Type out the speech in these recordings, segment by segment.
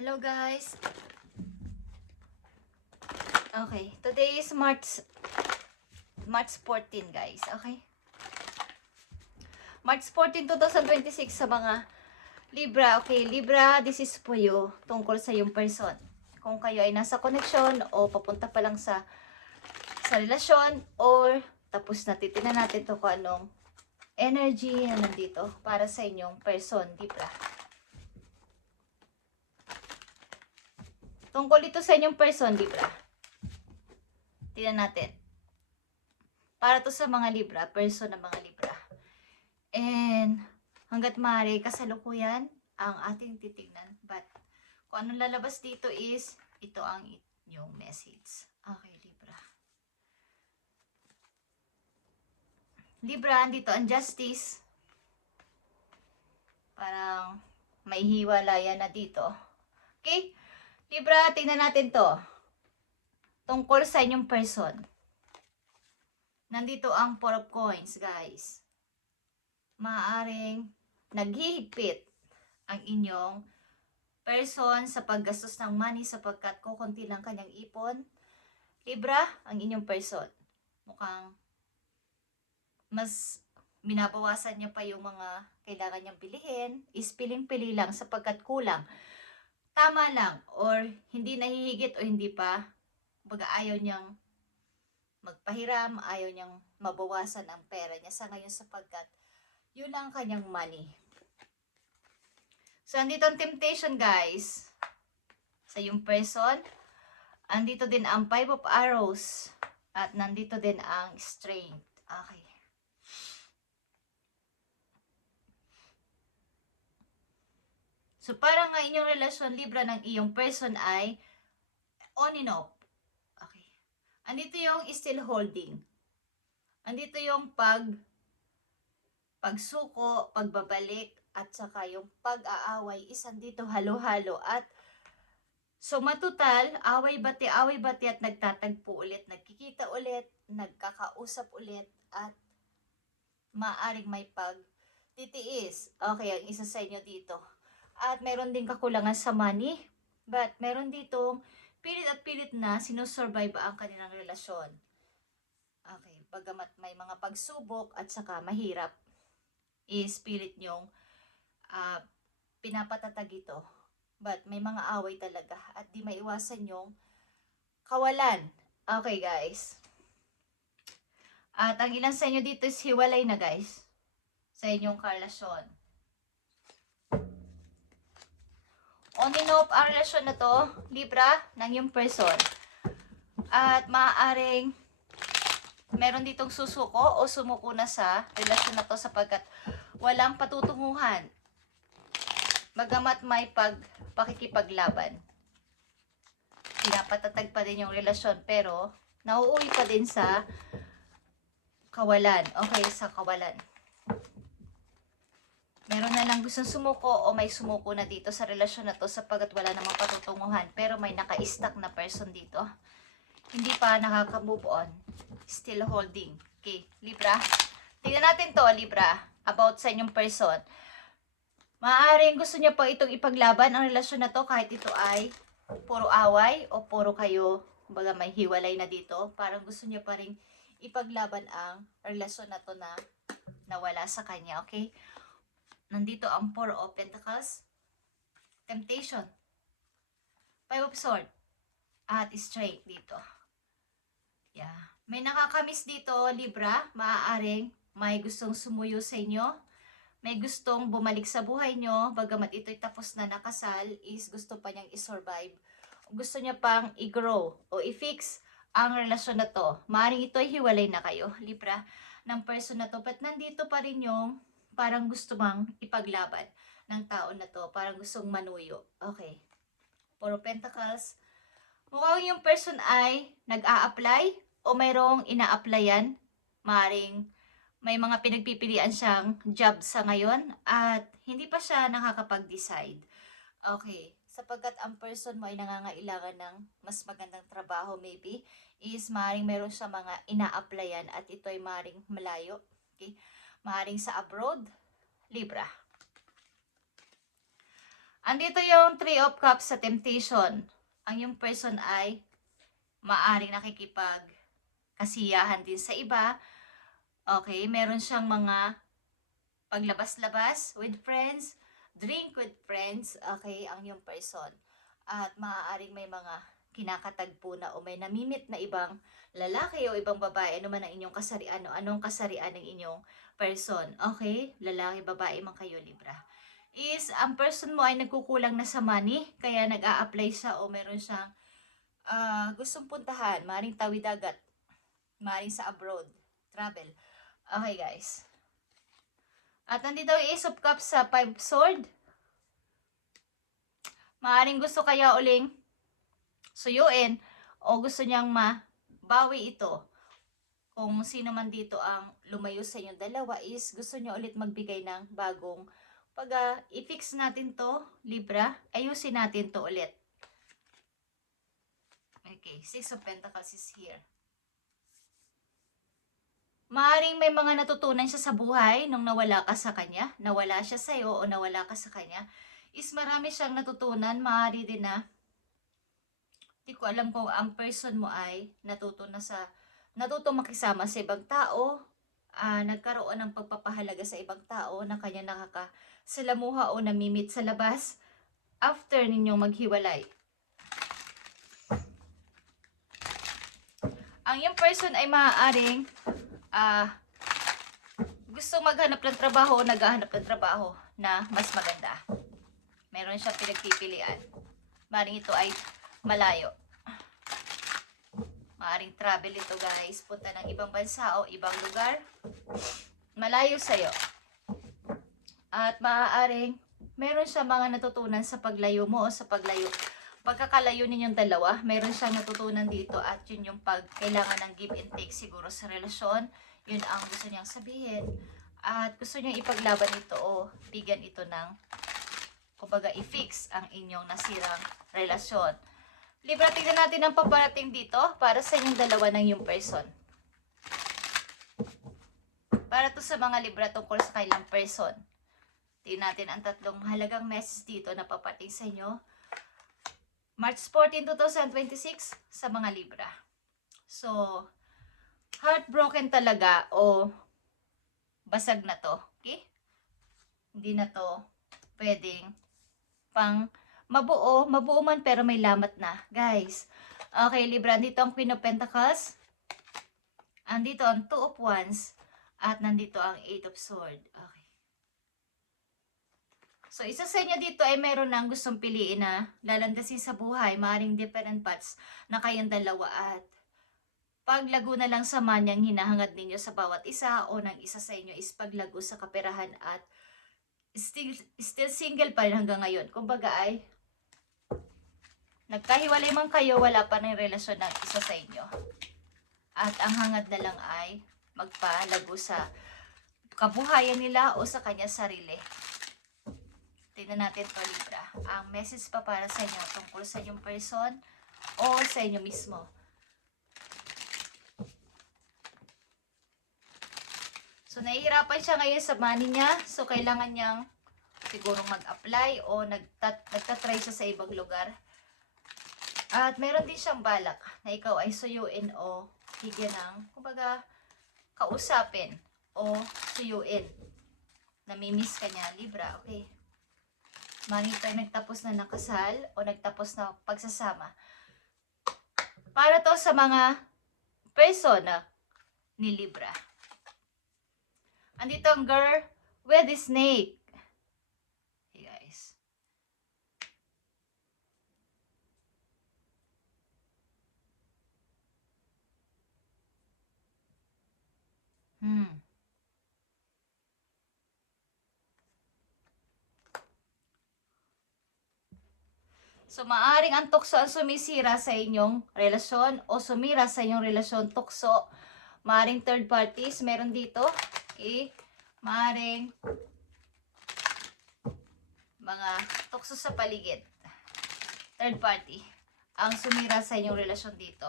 Hello guys. Okay, today is March 14 guys, okay? March 14, 2026 sa mga Libra. Okay, Libra, this is for you tungkol sa yung person. Kung kayo ay nasa connection o papunta pa lang sa relasyon or tapos na, titingnan natin to kung anong energy na nandito para sa inyong person, Libra. Tungkol ito sa inyong person, Libra. Tingnan natin. Para to sa mga Libra, person ng mga Libra. And hanggat maaari, kasalukuyan ang ating titignan. But kung anong lalabas dito is, ito ang inyong message. Okay, Libra. Libra, andito ang justice. Parang may hiwalayan na dito. Okay? Libra, tingnan natin to. Tungkol sa inyong person. Nandito ang Four of Coins, guys. Maaaring naghihigpit ang inyong person sa paggastos ng money sapagkat kukunti lang kanyang ipon. Libra, ang inyong person. Mukhang mas binabawasan niya pa yung mga kailangan niyang bilihin. Is piling-pili lang sapagkat kulang. Tama lang or hindi nahihigit o hindi pa. Baga ayaw niyang magpahiram, ayaw niyang mabawasan ang pera niya sa ngayon sapagkat yun ang kanyang money. So, andito ang temptation, guys. Sa yung person. Andito din ang Five of Arrows. At nandito din ang Strength. Okay. So, parang nga inyong relasyon, Libra, ng iyong person ay on and off. Okay. Andito yung still holding. Andito yung pagsuko, pagbabalik, at saka yung pag-aaway is andito halo-halo. At so matutal, away-bati at nagtatagpo ulit, nagkikita ulit, nagkakausap ulit, at maaring may pagtitiis. Okay, ang isa sa inyo dito. At meron din kakulangan sa money, but meron ditong pilit at pilit na sinusurvive ang kanilang relasyon. Okay, bagamat may mga pagsubok at saka mahirap, is pilit nyong pinapatatag ito. But may mga away talaga at di maiwasan yung kawalan. Okay guys. At ang ilan sa inyo dito is hiwalay na guys. Sa inyong karelasyon. On and off ang relasyon na to, Libra, ng yung person. At maaaring meron ditong susuko o sumuko na sa relasyon na to sapagkat walang patutunguhan. Bagamat may pakikipaglaban. Pinapatatag pa din yung relasyon pero nauuwi pa din sa kawalan. Okay, sa kawalan. Meron na lang gustong sumuko o may sumuko na dito sa relasyon na to sapagkat wala namang patutunguhan pero may naka-stuck na person dito. Hindi pa nakaka-move on. Still holding. Okay, Libra. Tingnan natin to, Libra. About sa inyong person. Maaaring gusto niya pa itong ipaglaban ang relasyon na to kahit ito ay puro away o puro kayo, kumbaga may hiwalay na dito. Parang gusto niya pa rin ipaglaban ang relasyon na to na nawala sa kanya, okay? Nandito ang Four of Pentacles, Temptation, Five of Swords, at Strength dito. Yeah. May nakakamiss dito, Libra. Maaaring may gustong sumuyo sa inyo. May gustong bumalik sa buhay nyo. Bagamat ito'y tapos na nakasal, is gusto pa niyang isurvive. Gusto niya pang i-grow o i-fix ang relasyon na to. Maaaring ito'y hiwalay na kayo, Libra, ng person na to. But nandito pa rin yung parang gusto mang ipaglaban ng tao na to. Parang gustong manuyo. Okay. Four of Pentacles. Mukhang yung person ay nag-a-apply o mayroong ina-applyan. Maring may mga pinagpipilian siyang job sa ngayon at hindi pa siya nakakapag-decide. Okay. Sapagkat ang person mo ay nangangailangan ng mas magandang trabaho maybe, is maring meron siya mga ina-applyan at ito ay maring malayo. Okay. Maring sa abroad, Libra. Andito yung Three of Cups sa temptation. Ang yung person ay maaring nakikipag kasiyahan din sa iba. Okay, meron siyang mga paglabas-labas with friends, drink with friends, okay, ang yung person. At maaaring may mga kinakatagpo na o may namimit na ibang lalaki o ibang babae, ano man ang inyong kasarian o anong kasarian ng inyong person. Okay, lalaki, babae man kayo, Libra. Is ang person mo ay nagkukulang na sa money, kaya nag-a-apply siya o meron siyang gustong puntahan, maring tawid dagat, maring sa abroad, travel. Okay, guys. At nandito yung Ace of Cups sa Five Sword. Maaring gusto kaya uling suyuin o gusto niyang mabawi ito. Kung sino man dito ang lumayo sa inyong dalawa is gusto niyo ulit magbigay ng bagong i-fix natin to, Libra, ayusin natin to ulit. Okay, Six of Pentacles is here. Maaring may mga natutunan siya sa buhay nung nawala ka sa kanya, nawala siya sa'yo o nawala ka sa kanya, is marami siyang natutunan. Maaari din na, di ko alam kung ang person mo ay natutong makisama sa ibang tao, nagkaroon ng pagpapahalaga sa ibang tao na kanya nakakasalamuha o namimit sa labas after ninyong maghiwalay. Ang yung person ay maaaring gusto maghanap ng trabaho o naghahanap ng trabaho na mas maganda. Meron siyang pinagpipilian. Maring ito ay malayo. Maaring travel ito, guys. Punta ng ibang bansa o ibang lugar. Malayo sa'yo. At maaaring meron siya mga natutunan sa paglayo mo o sa pagkakalayo ninyong dalawa. Meron siyang natutunan dito at yun yung kailangan ng give and take siguro sa relasyon. Yun ang gusto niyang sabihin. At gusto niyang ipaglaban ito o bigyan ito ng, kumbaga, i-fix ang inyong nasirang relasyon. Libra, tignan natin ang paparating dito para sa inyong dalawa ng yung person. Para to sa mga Libra tungkol sa kailang person. Tignan natin ang tatlong mahalagang message dito na paparating sa inyo. March 14, 2026 sa mga Libra. So, heartbroken talaga o basag na to. Okay? Hindi na to pwedeng pang mabuo man pero may lamat na. Guys, okay, Libra, nandito ang Queen of Pentacles. Andito ang Two of Wands. At nandito ang Eight of Swords. Okay. So, isa sa inyo dito ay meron nang gustong piliin na lalandasin sa buhay. Maaring different paths na kayong dalawa at paglago na lang sa manyang hinahangad ninyo sa bawat isa o ng isa sa inyo is paglago sa kaperahan at still single pa rin hanggang ngayon. Kumbaga ay nagkahiwalay man kayo, wala pa rin relasyon ng isa sa inyo. At ang hangad na lang ay magpalago sa kabuhayan nila o sa kanya sarili. Tingnan natin to, Libra. Ang message pa para sa inyo tungkol sa inyong person o sa inyo mismo. So, nahihirapan siya ngayon sa money niya. So, kailangan niyang siguro mag-apply o nagtatry siya sa ibang lugar. At meron din siyang balak na ikaw ay suyuin o higyan ng, kumbaga, kausapin o suyuin. Namimiss ka niya, Libra. Okay. Maring tayo nagtapos na nakasal o nagtapos na pagsasama. Para to sa mga persona ni Libra. Andito ang girl with the snake. Hey guys. So, maaring ang tukso ang sumisira sa inyong relasyon o sumira sa inyong relasyon, tukso. Maaring third parties, meron dito. Okay. Maaring mga tukso sa paligid. Third party ang sumira sa inyong relasyon dito.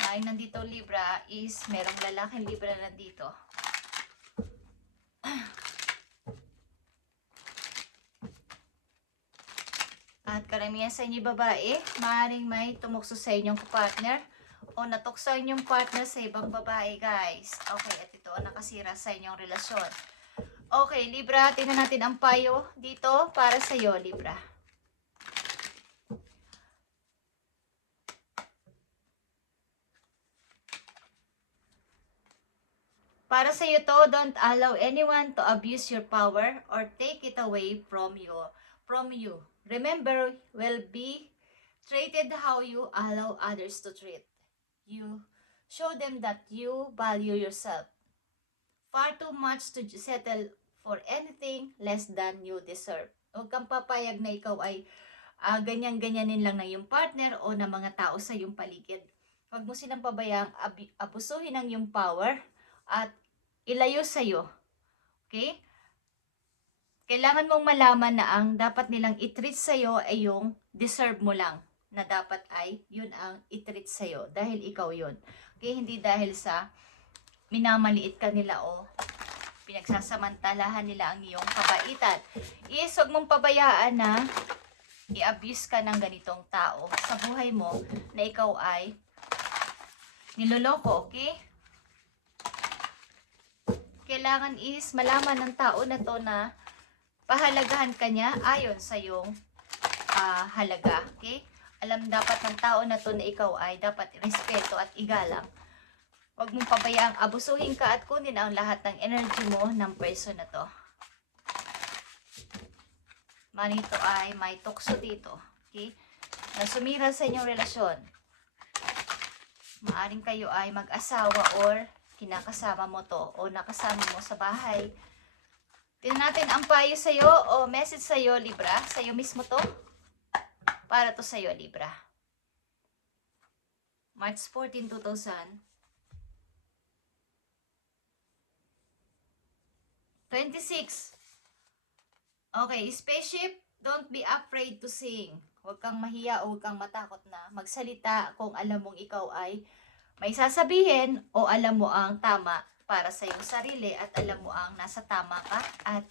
Maaring nandito, Libra, is merong lalaking Libra nandito. At karamihan sa inyo babae, maaaring may tumukso sa inyong partner o natukso ang inyong partner sa ibang babae, guys. Okay, at ito ang nakasira sa inyong relasyon. Okay, Libra, tingnan natin ang payo dito para sa iyo, Libra. Para sa iyo to, don't allow anyone to abuse your power or take it away from you. Remember, will be treated how you allow others to treat you. Show them that you value yourself far too much to settle for anything less than you deserve. Huwag kang papayag na ikaw ay ganyan-ganyanin lang na yung partner o na mga tao sa iyong paligid. Huwag mo silang pabayang abusuhin ang iyong power at ilayo sa iyo. Okay? Kailangan mong malaman na ang dapat nilang i-treat sa iyo ay yung deserve mo lang. Na dapat ay yun ang i-treat sa iyo dahil ikaw yun. Okay? Hindi dahil sa minamaliit ka nila o pinagsasamantalahan nila ang iyong kabaitan. Huwag mong pabayaan na i-abuse ka ng ganitong tao sa buhay mo na ikaw ay niloloko, okay? Kailangan is malaman ng tao na to na pahalagahan ka niya ayon sa iyong halaga, okay? Alam dapat ng tao na to na ikaw ay dapat respeto at igalang. Huwag mong pabayaang abusuhin ka at kunin ang lahat ng energy mo ng person na to. Manito ay may tukso dito, okay? Na sumira sa inyong relasyon. Maaring kayo ay mag-asawa or kinakasama mo to o nakasama mo sa bahay. Tingnan natin ang payo sa'yo o message sa'yo, Libra. Sa'yo mismo to. Para to sa'yo, Libra. March 14, 2026. Okay, spaceship, don't be afraid to sing. Huwag kang mahiya o huwag kang matakot na magsalita kung alam mong ikaw ay may sasabihin o alam mo ang tama para sa iyong sarili at alam mo ang nasa tama ka at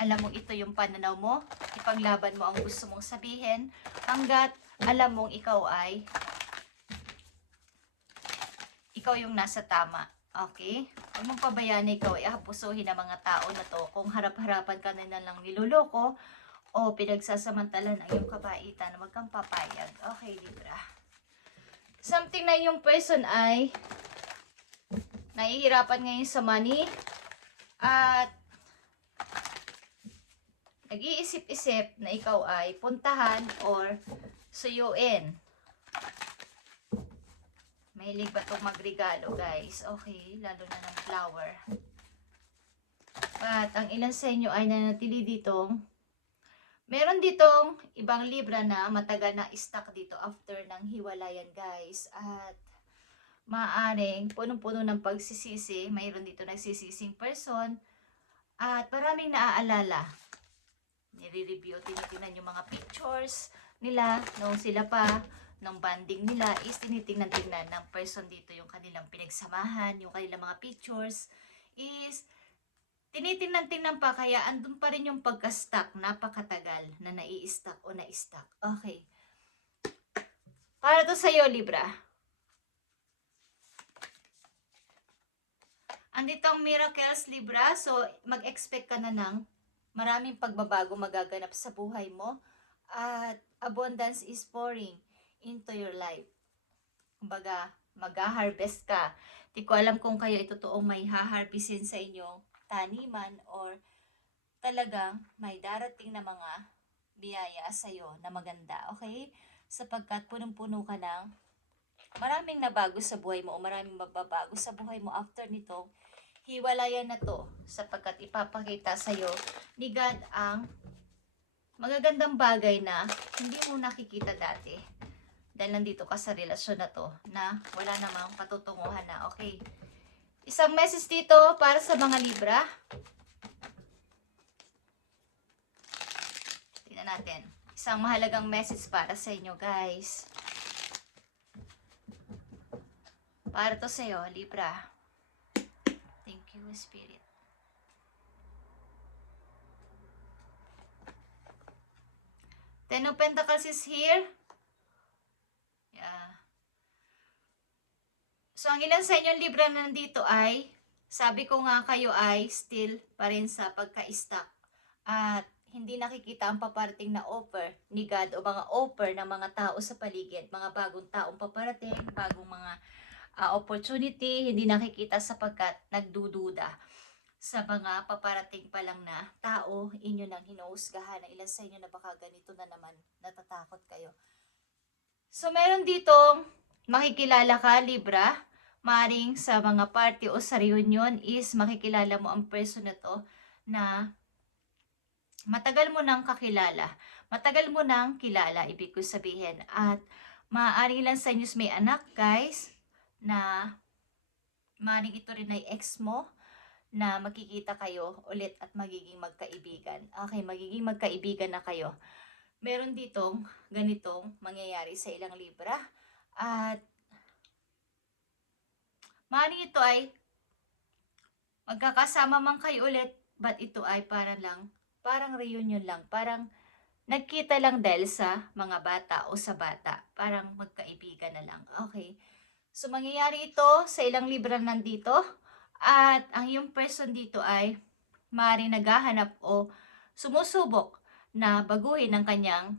alam mong ito yung pananaw mo, ipaglaban mo ang gusto mong sabihin hanggat alam mong ikaw yung nasa tama. Okay? Huwag mong pabayaan na ikaw ay apusuhin ng mga tao na to kung harap-harapan ka na lang niloloko o pinagsasamantalan ang iyong kabaitan. Huwag kang papayag. Okay, Libra. Something na yung person ay nahihirapan ngayon sa money at nag-iisip-isip na ikaw ay puntahan or suyuin. Mahilig ba itong magregalo, guys? Okay, lalo na ng flower. At ang ilan sa inyo ay nanatili ditong meron ditong ibang Libra na matagal na stuck dito after ng hiwalayan, guys. At maaaring punong-puno ng pagsisisi. Mayroon dito nagsisising person. At maraming naaalala. Nire-review, tinitingnan yung mga pictures nila nung sila pa, nung banding nila is tinitingnan-tingnan ng person dito yung kanilang pinagsamahan, yung kanilang mga pictures is tinitingnan-tingnan pa, kaya andun pa rin yung pagka-stuck, napakatagal na nai-stuck o na-stuck. Okay. Para to sa'yo, Libra. Andito ang miracles, Libra. So, mag-expect ka na ng maraming pagbabago magaganap sa buhay mo. At abundance is pouring into your life. Kumbaga, mag-harvest ka. Di ko alam kung kayo ito toong may haharvestin sa inyong taniman or talagang may darating na mga biyaya sa iyo na maganda, okay? Sapagkat punong-puno ka ng maraming nabago sa buhay mo o maraming magbabago sa buhay mo after nitong hiwalayan na to, sapagkat ipapakita sa iyo ni God ang magagandang bagay na hindi mo nakikita dati dahil nandito ka sa relasyon na to na wala namang patutunguhan na, okay? Isang message dito para sa mga Libra. Tingnan natin. Isang mahalagang message para sa inyo, guys. Para to sa iyo, Libra. Thank you. you, Spirit. Ten of Pentacles is here. Yeah. So, ang ilan sa inyong Libra na nandito ay, sabi ko nga kayo ay still pa rin sa pagka-stuck. At hindi nakikita ang paparating na offer ni God o mga offer ng mga tao sa paligid. Mga bagong taong paparating, bagong mga opportunity, hindi nakikita sapagkat nagdududa sa mga paparating pa lang na tao, inyo nang hinuhusgahan na ilan sa inyo na baka ganito na naman, natatakot kayo. So, meron ditong makikilala ka, Libra, maring sa mga party o sa reunion is makikilala mo ang person na to na matagal mo nang kakilala. Matagal mo nang kilala, ibig ko sabihin. At maaari lang sa inyo may anak, guys, na maring ito rin ay ex mo na makikita kayo ulit at magiging magkaibigan. Okay, magiging magkaibigan na kayo. Meron ditong ganitong mangyayari sa ilang Libra. At maaaring ito ay magkakasama man kayo ulit, but ito ay parang reunion lang. Parang nagkita lang dahil sa mga bata o sa bata. Parang magkaibigan na lang. Okay. So, mangyayari ito sa ilang Libra nandito. At ang iyong person dito ay maaaring naghahanap o sumusubok na baguhin ang kanyang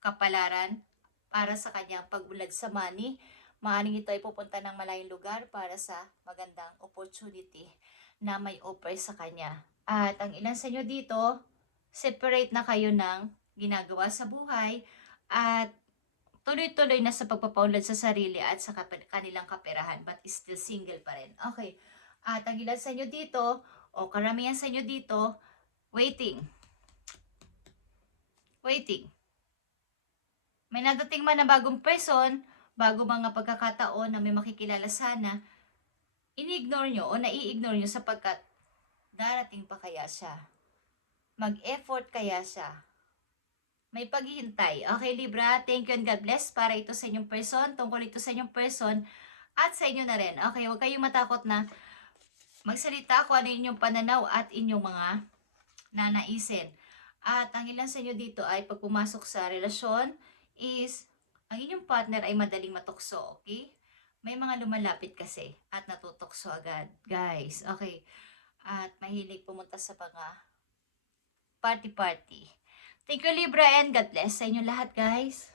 kapalaran para sa kanyang pagbulad sa money. Maaaring ito ay pupunta ng malayong lugar para sa magandang opportunity na may offer sa kanya. At ang ilan sa inyo dito, separate na kayo ng ginagawa sa buhay at tuloy-tuloy na sa pagpapaunlad sa sarili at sa kanilang kaperahan, but still single pa rin. Okay. At ang ilan sa inyo dito, o karamihan sa inyo dito, waiting. May nadating man na bagong person, bago mga pagkakataon na may makikilala sana, ini-ignore nyo o nai-ignore nyo sapagkat darating pa kaya siya. Mag-effort kaya siya. May paghihintay. Okay, Libra, thank you and God bless para ito sa inyong person, tungkol ito sa inyong person, at sa inyo na rin. Okay, huwag kayong matakot na magsalita kung ano inyong pananaw at inyong mga nanaisin. At ang ilan sa inyo dito ay pag pumasok sa relasyon is ang inyong partner ay madaling matukso, okay? May mga lumalapit kasi at natutokso agad, guys. Okay. At mahilig pumunta sa mga party-party. Thank you, Libra, and God bless sa inyo lahat, guys.